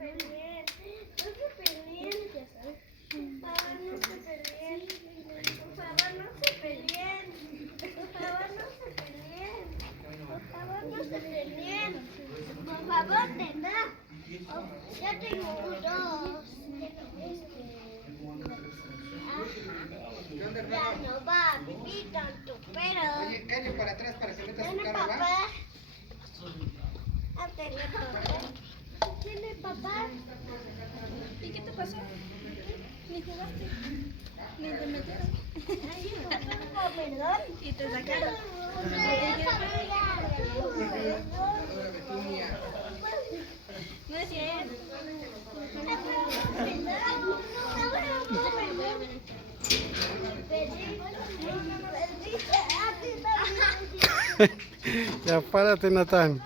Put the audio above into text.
peleen. No se peleen. Por favor, no se peleen. Por favor, no se peleen. Por favor, no se peleen. Por favor, no se peleen. Por favor, tendrá. Ya tengo dos. Ya no va a vivir tanto, pero... Oye, Elio, para atrás para que metas tu ¿Tiene cara, ¿va? papá? Ah, tiene papá. ¿Tiene papá? ¿Y qué te pasó? Ni jugaste, ni te metieron. Perdón. Y te sacaron. Órale, tú, mía. No es cierto. Perdón. Ya párate, Natán.